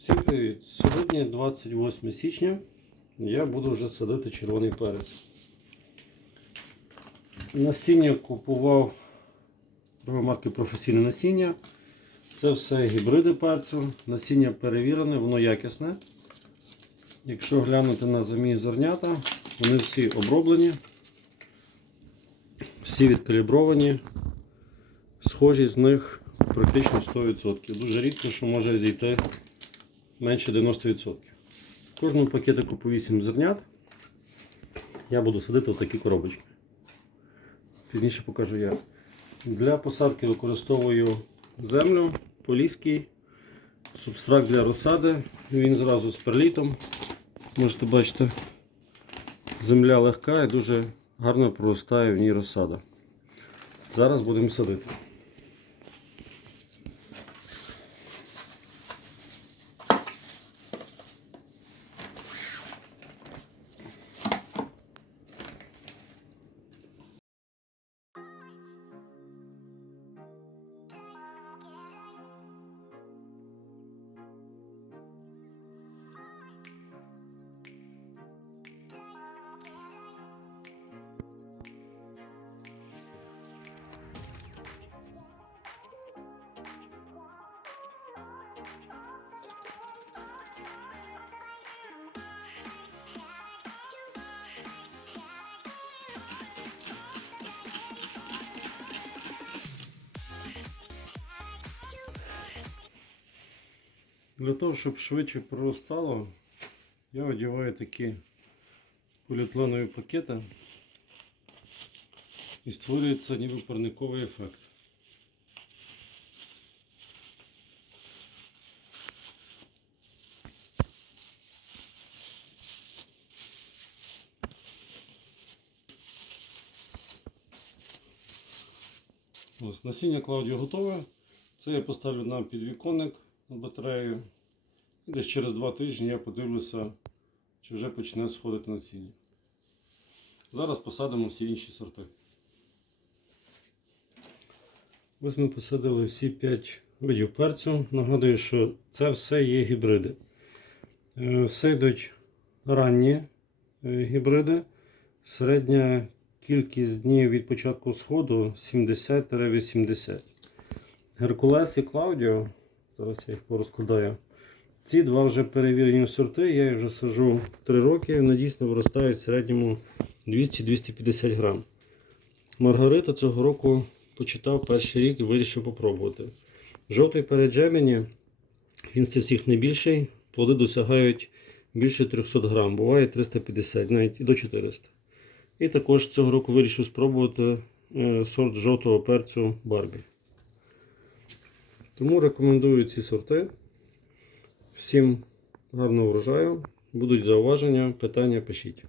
Всім привіт! Сьогодні 28 січня. Я буду вже садити червоний перець. Насіння купував марки професійне насіння. Це все гібриди перцю. Насіння перевірене, воно якісне. Якщо глянути на замій зернята, вони всі оброблені, всі відкалібровані. Схожість з них практично 100%. Дуже рідко, що може зійти менше 90%. В кожному пакетику по 8 зернят я буду садити в такі коробочки. Пізніше покажу як. Для посадки використовую землю, поліський, субстракт для розсади. Він зразу з перлітом. Можете бачити, земля легка і дуже гарно проростає в ній розсада. Зараз будемо садити. Для того, щоб швидше проростало, я одягаю такі поліетиленові пакети і створюється ніби парниковий ефект. Ось, насіння Клаудіо готове. Це я поставлю на підвіконник батарею. І десь через два тижні я подивлюся, чи вже почне сходити насіння. Зараз посадимо всі інші сорти. Ось ми посадили всі 5 видів перцю. Нагадую, що це все є гібриди. Все йдуть ранні е, гібриди. Середня кількість днів від початку сходу 70-80. Геркулес і Клаудіо. Зараз я їх порозкладаю. Ці два вже перевірені сорти, я їх вже сажу 3 роки, вони дійсно виростають в середньому 200-250 грам. Маргарита цього року почитав перший рік і вирішив попробувати. Жовтий перед Gemini, він з всіх найбільший, плоди досягають більше 300 грам, буває 350, навіть і до 400. І також цього року вирішив спробувати е, сорт жовтого перцю Барбі. Тому рекомендую ці сорти. Всім гарного врожаю. Будуть зауваження, питання пишіть.